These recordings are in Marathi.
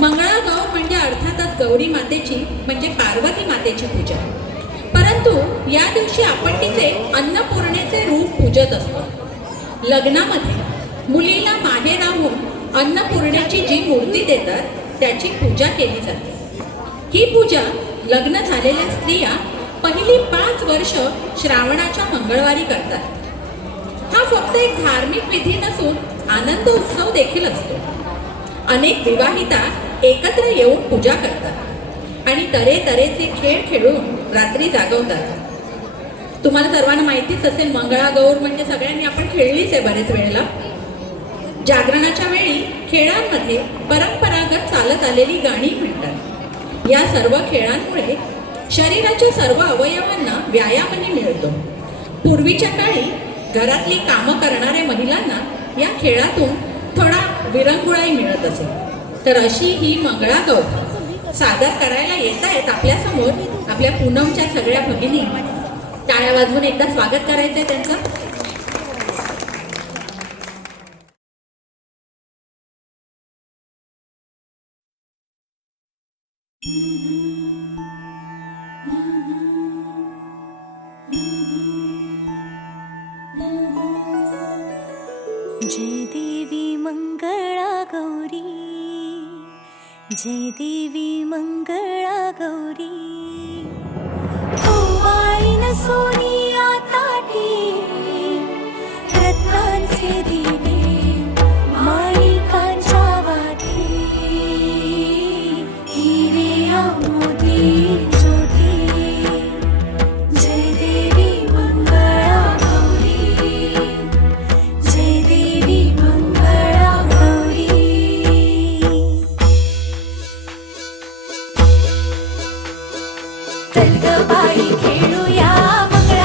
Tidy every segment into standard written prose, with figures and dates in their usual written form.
मंगळागौर म्हणजे अर्थातच गौरी मातेची म्हणजे पार्वती मातेची पूजा. परंतु या दिवशी आपण तिचे अन्नपूर्णेचे रूप पूजत असतो. लग्नामध्ये मुलीला माहेर राहून अन्नपूर्णेची जी मूर्ती देतात त्याची पूजा केली जाते. ही पूजा लग्न झालेल्या स्त्रिया पहिली 5 वर्ष श्रावणाच्या मंगळवारी करतात. हा फक्त एक धार्मिक विधी नसून आनंद उत्सव देखील असतो. अनेक विवाहिता एकत्र येऊन पूजा करतात आणि तऱ्हेतऱ्हेचे खेळ खेळून रात्री जागवतात. तुम्हाला सर्वांना माहितीच असेल, मंगळागौर म्हणजे सगळ्यांनी आपण खेळलीच आहे बरेच वेळेला. जागरणाच्या वेळी खेळांमध्ये परंपरागत चालत आलेली गाणी म्हणतात. या सर्व खेळांमुळे शरीराच्या सर्व अवयवांना व्यायामही मिळतो. पूर्वीच्या काळी घरातली कामं करणाऱ्या महिलांना या खेळातून थोडा विरंगुळाही मिळत असे. तर अशी ही मंगळागौर सादर करायला येत आहेत आपल्यासमोर आपल्या पूनमच्या सगळ्या भगिनी. टाळ्या वाजवून एकदा स्वागत करायचंय त्यांचं. जय देवी मंगळा गौरी, जय देवी मंगळा गौरी. ओवाळीन सोनिया ताटी, रत्नांचे दिवे माणिकांच्या वाती, हिरे मोती ज्योती. जय देवी मंगळा गौरी, जय देवी मंगळा गौरी. चल ग बाई खेळूया मंगळा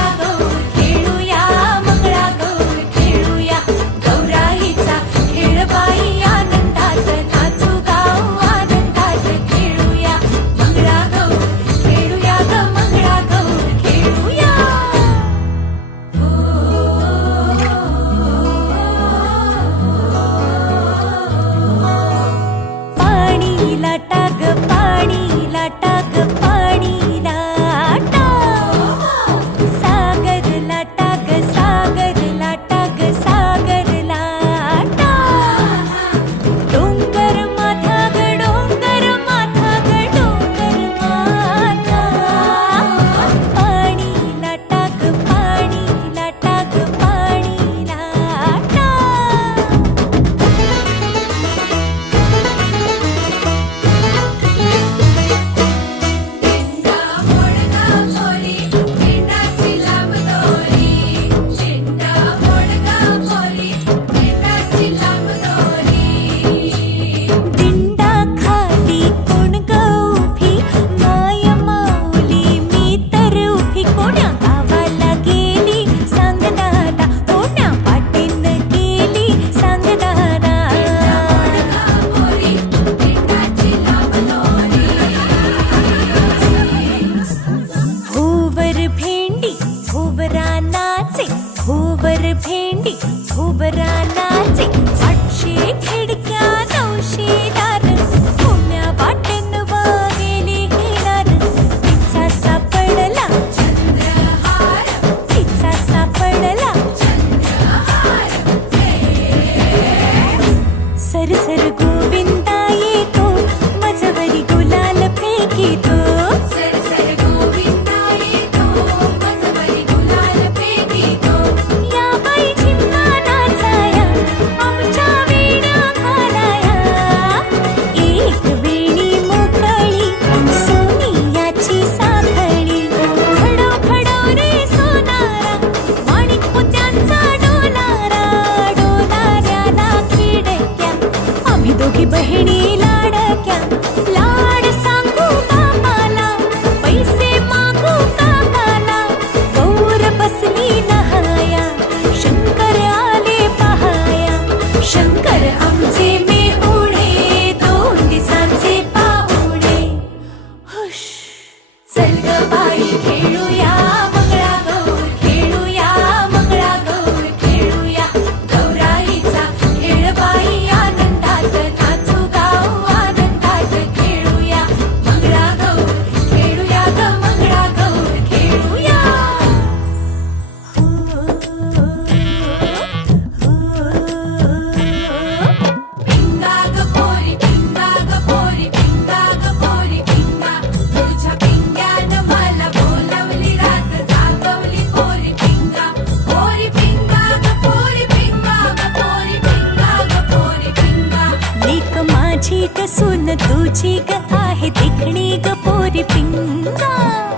सून तुझी ग आहे देखणी ग पोरी पिंगा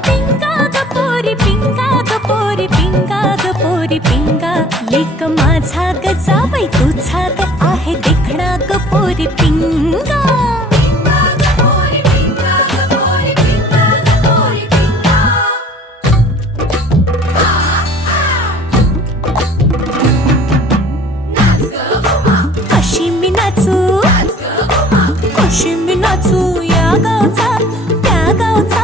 पिंगा ग पोरी पिंगा ग पोरी पिंगा ग पोरी पिंगा लेक माझा ग जावई तुझा ग आहे देखणा ग पोरी पिंगा कशी मी नाचू कशी मी नाचू या गावचा त्या गावचा